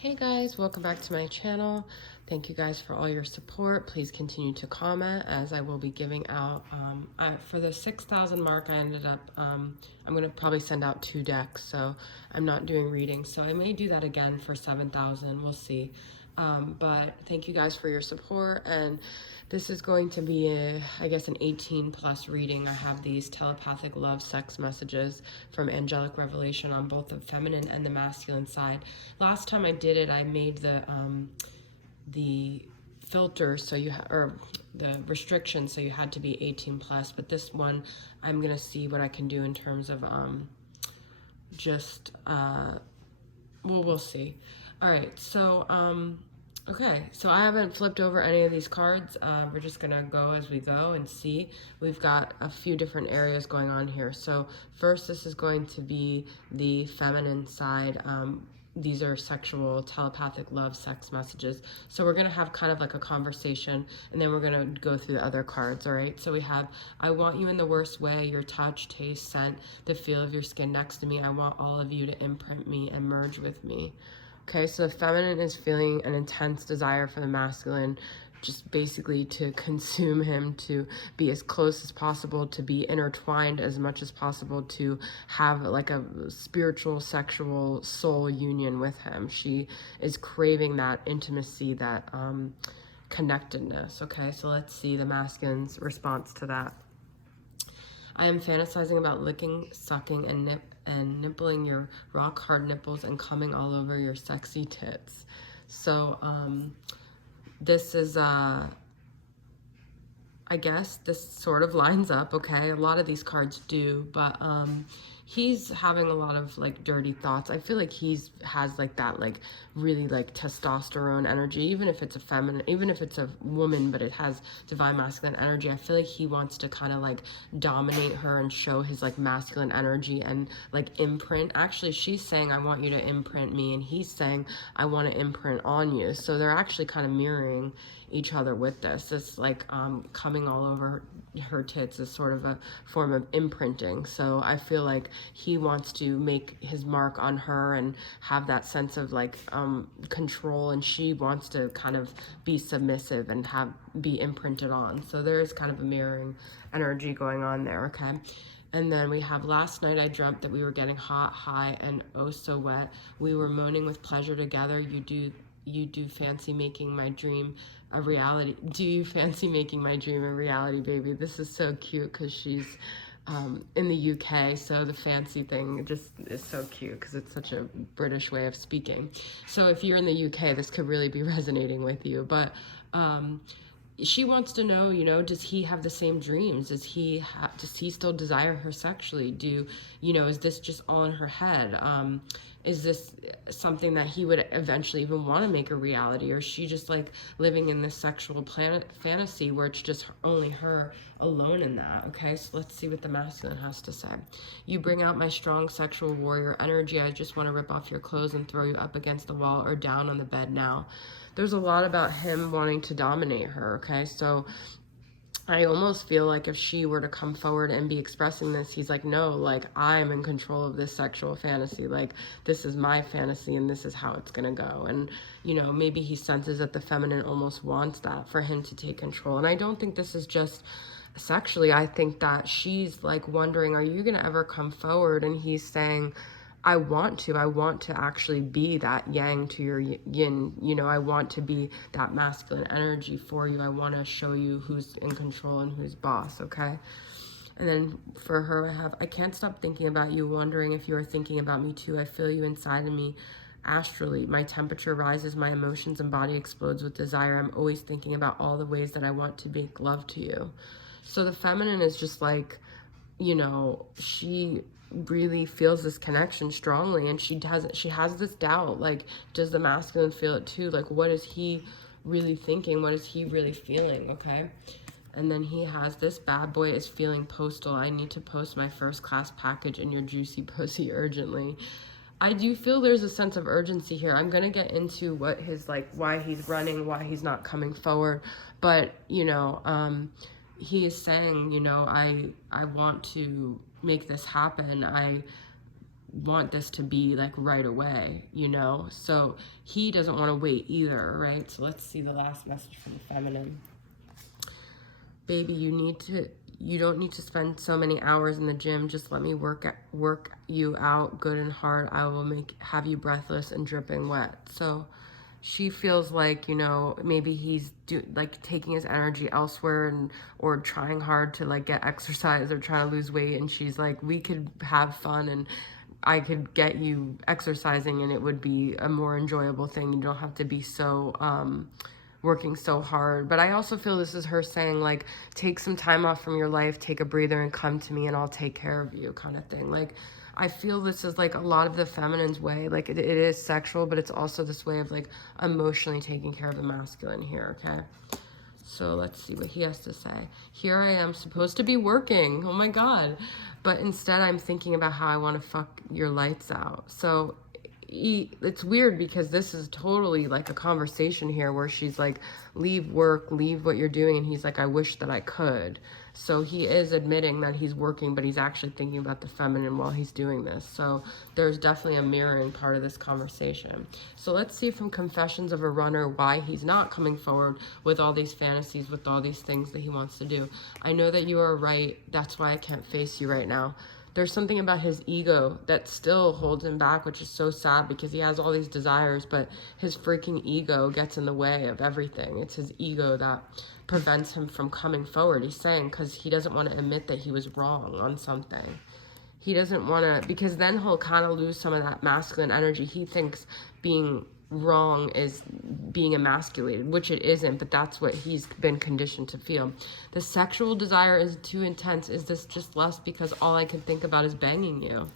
Hey guys, welcome back to my channel. Thank you guys for all your support. Please continue to comment as I will be giving out, for the 6,000 mark I ended up, I'm going to probably send out 2 decks, so I'm not doing readings. So I may do that again for 7,000, we'll see. But thank you guys for your support, and this is going to be I guess an 18 plus reading. I have these telepathic love sex messages from Angelic Revelation on both the feminine and the masculine side. Last time I did it, I made the filter so or the restrictions so you had to be 18 plus, but this one I'm gonna see what I can do in terms of well, we'll see. All right, so okay, so I haven't flipped over any of these cards. We're just gonna go as we go and see. We've got a few different areas going on here. So first, this is going to be the feminine side. These are sexual, telepathic love, sex messages. So we're gonna have kind of like a conversation, and then we're gonna go through the other cards, all right? So we have, I want you in the worst way, your touch, taste, scent, the feel of your skin next to me. I want all of you to imprint me and merge with me. Okay, so the feminine is feeling an intense desire for the masculine, just basically to consume him, to be as close as possible, to be intertwined as much as possible, to have like a spiritual, sexual soul union with him. She is craving that intimacy, that connectedness. Okay, so let's see the masculine's response to that. I am fantasizing about licking, sucking, and nibbling your rock hard nipples and coming all over your sexy tits. So this is I guess this sort of lines up, okay? A lot of these cards do, but he's having a lot of like dirty thoughts. I feel like has like that like really like testosterone energy, even if it's a feminine, even if it's a woman, but it has divine masculine energy. I feel like he wants to kind of like dominate her and show his like masculine energy and like imprint. Actually, she's saying, I want you to imprint me, and he's saying, I want to imprint on you. So they're actually kind of mirroring each other with this. It's like coming all over her tits is sort of a form of imprinting. So I feel like he wants to make his mark on her and have that sense of like control, and she wants to kind of be submissive and be imprinted on. So there is kind of a mirroring energy going on there, okay? And then we have, last night I dreamt that we were getting hot, high, and oh so wet. We were moaning with pleasure together. You do fancy making my dream a reality. Do you fancy making my dream a reality, baby? This is so cute because she's in the UK, so the fancy thing just is so cute because it's such a British way of speaking. So if you're in the UK, this could really be resonating with you. But she wants to know, you know, does he have the same dreams? Does he still desire her sexually? Is this just all in her head? Is this something that he would eventually even want to make a reality? Or is she just like living in this sexual fantasy where it's just only her alone in that? Okay, so let's see what the masculine has to say. You bring out my strong sexual warrior energy. I just want to rip off your clothes and throw you up against the wall or down on the bed now. There's a lot about him wanting to dominate her, okay? So I almost feel like if she were to come forward and be expressing this, he's like, no, like, I'm in control of this sexual fantasy. Like, this is my fantasy and this is how it's gonna go. And, you know, maybe he senses that the feminine almost wants that for him to take control. And I don't think this is just sexually. I think that she's like wondering, are you gonna ever come forward? And he's saying, I want to actually be that yang to your yin. You know, I want to be that masculine energy for you. I want to show you who's in control and who's boss, okay? And then for her, I can't stop thinking about you, wondering if you are thinking about me too. I feel you inside of me astrally. My temperature rises, my emotions and body explodes with desire. I'm always thinking about all the ways that I want to make love to you. So the feminine is just like, you know, she really feels this connection strongly, and she has this doubt, like, does the masculine feel it too? Like, what is he really thinking? What is he really feeling? Okay. And then he has, this bad boy is feeling postal. I need to post my first class package in your juicy pussy urgently. I do feel there's a sense of urgency here. I'm going to get into what his, like, why he's running, why he's not coming forward. But, you know, he is saying, you know, I want to make this happen. want this to be like right away, you know? So he doesn't want to wait either, right? So let's see the last message from the feminine. Baby, you don't need to spend so many hours in the gym. Just let me work you out good and hard. I will have you breathless and dripping wet. So she feels like, you know, maybe he's like taking his energy elsewhere or trying hard to like get exercise or trying to lose weight, and she's like, we could have fun and I could get you exercising and it would be a more enjoyable thing. You don't have to be so working so hard. But I also feel this is her saying, like, take some time off from your life, take a breather and come to me and I'll take care of you, kind of thing. Like, I feel this is like a lot of the feminine's way. Like, it is sexual, but it's also this way of like emotionally taking care of the masculine here, okay? So let's see what he has to say. Here I am supposed to be working, oh my God, but instead I'm thinking about how I want to fuck your lights out. So it's weird because this is totally like a conversation here where she's like, leave work, leave what you're doing, and he's like, I wish that I could. So he is admitting that he's working, but he's actually thinking about the feminine while he's doing this. So there's definitely a mirroring part of this conversation. So let's see from Confessions of a Runner why he's not coming forward with all these fantasies, with all these things that he wants to do. I know that you are right. That's why I can't face you right now. There's something about his ego that still holds him back, which is so sad because he has all these desires, but his freaking ego gets in the way of everything. It's his ego that prevents him from coming forward. He's saying because he doesn't want to admit that he was wrong on something. He doesn't want to, because then he'll kind of lose some of that masculine energy. He thinks being wrong is being emasculated, which it isn't, but that's what he's been conditioned to feel. The sexual desire is too intense. Is this just lust because all I can think about is banging you?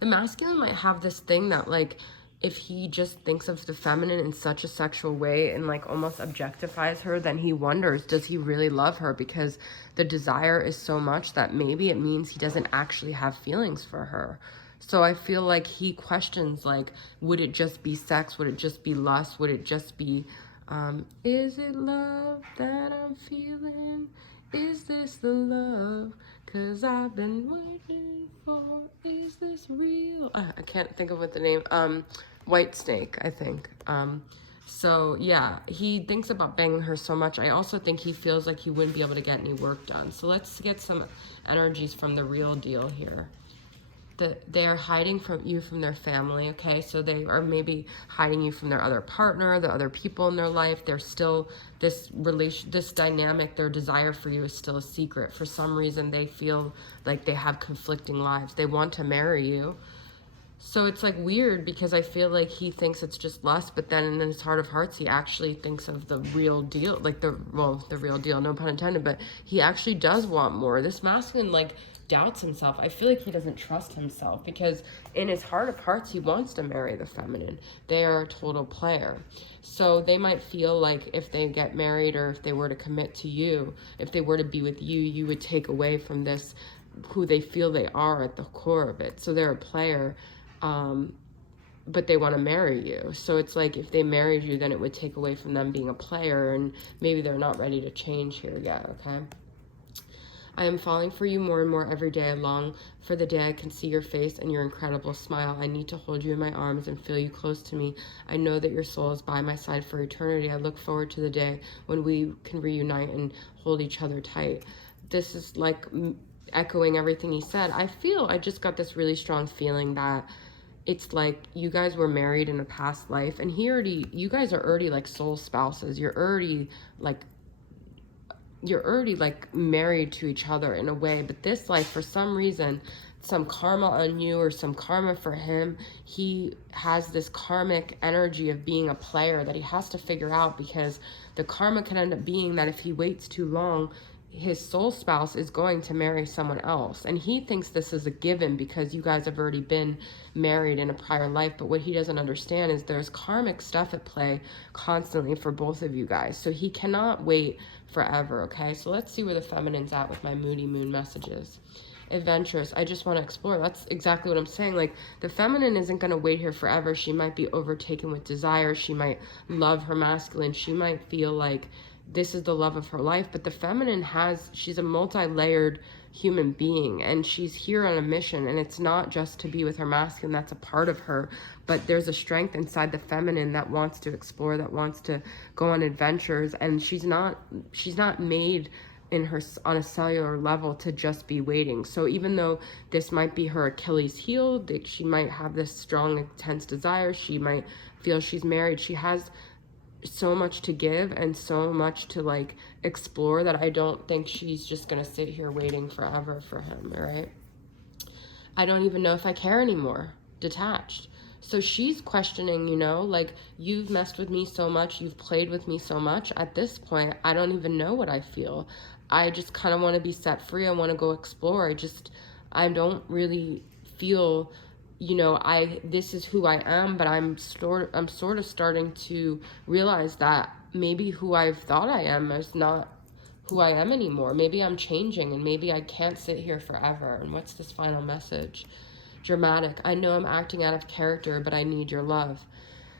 The masculine might have this thing that, like, if he just thinks of the feminine in such a sexual way and like almost objectifies her, then he wonders, does he really love her? Because the desire is so much that maybe it means he doesn't actually have feelings for her. So I feel like he questions, like, would it just be sex? Would it just be lust? Would it just be, is it love that I'm feeling? Is this the love? 'Cause I've been waiting for, is this real? I can't think of what the name, White Snake, I think. So yeah, he thinks about banging her so much. I also think he feels like he wouldn't be able to get any work done. So let's get some energies from the real deal here. They are hiding from you from their family, okay? So they are maybe hiding you from their other partner, the other people in their life. They're still, this dynamic, their desire for you is still a secret. For some reason, they feel like they have conflicting lives. They want to marry you. So it's like weird because I feel like he thinks it's just lust, but then in his heart of hearts, he actually thinks of the real deal, like the real deal, no pun intended, but he actually does want more. This masculine, like, doubts himself. I feel like he doesn't trust himself because in his heart of hearts, he wants to marry the feminine. They are a total player. So they might feel like if they get married or if they were to commit to you, if they were to be with you, you would take away from this, who they feel they are at the core of it. So they're a player, but they want to marry you. So it's like if they married you, then it would take away from them being a player, and maybe they're not ready to change here yet, okay? I am falling for you more and more every day. I long for the day I can see your face and your incredible smile. I need to hold you in my arms and feel you close to me. I know that your soul is by my side for eternity. I look forward to the day when we can reunite and hold each other tight. This is like echoing everything he said. I just got this really strong feeling that it's like you guys were married in a past life, and you guys are already like soul spouses. You're already like married to each other in a way, but this life, for some reason, some karma on you or some karma for him, he has this karmic energy of being a player that he has to figure out, because the karma can end up being that if he waits too long, his soul spouse is going to marry someone else. And he thinks this is a given because you guys have already been married in a prior life. But what he doesn't understand is there's karmic stuff at play constantly for both of you guys. So he cannot wait forever, okay? So let's see where the feminine's at with my moody moon messages. Adventurous, I just want to explore. That's exactly what I'm saying. Like, the feminine isn't going to wait here forever. She might be overtaken with desire. She might love her masculine. She might feel like this is the love of her life, but the feminine she's a multi-layered human being, and she's here on a mission, and it's not just to be with her masculine. That's a part of her, but there's a strength inside the feminine that wants to explore, that wants to go on adventures, and she's not made in her on a cellular level to just be waiting. So even though this might be her Achilles heel, that she might have this strong intense desire, she might feel she's married, she has so much to give and so much to like explore, that I don't think she's just gonna sit here waiting forever for him. All right, I don't even know if I care anymore. Detached. So she's questioning, you know, like, you've messed with me so much, you've played with me so much. At this point, I don't even know what I feel. I just kind of want to be set free. I want to go explore. I don't really feel, you know, this is who I am, but I'm sort of starting to realize that maybe who I've thought I am is not who I am anymore. Maybe I'm changing, and maybe I can't sit here forever. And what's this final message? Dramatic. I know I'm acting out of character, but I need your love.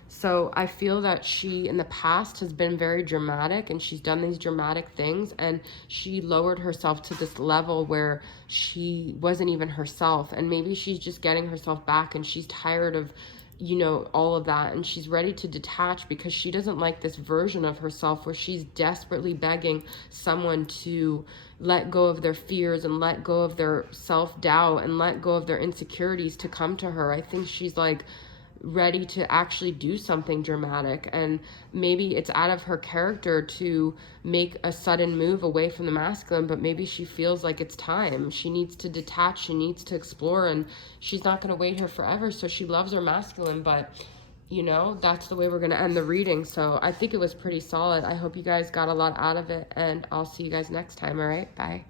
So I feel that she in the past has been very dramatic, and she's done these dramatic things, and she lowered herself to this level where she wasn't even herself. And maybe she's just getting herself back, and she's tired of, you know, all of that, and she's ready to detach because she doesn't like this version of herself where she's desperately begging someone to let go of their fears and let go of their self-doubt and let go of their insecurities to come to her. I think she's like ready to actually do something dramatic, and maybe it's out of her character to make a sudden move away from the masculine, but maybe she feels like it's time. She needs to detach, she needs to explore, and she's not going to wait here forever. So she loves her masculine, but you know, that's the way we're going to end the reading. So I think it was pretty solid. I hope you guys got a lot out of it, and I'll see you guys next time. All right, bye.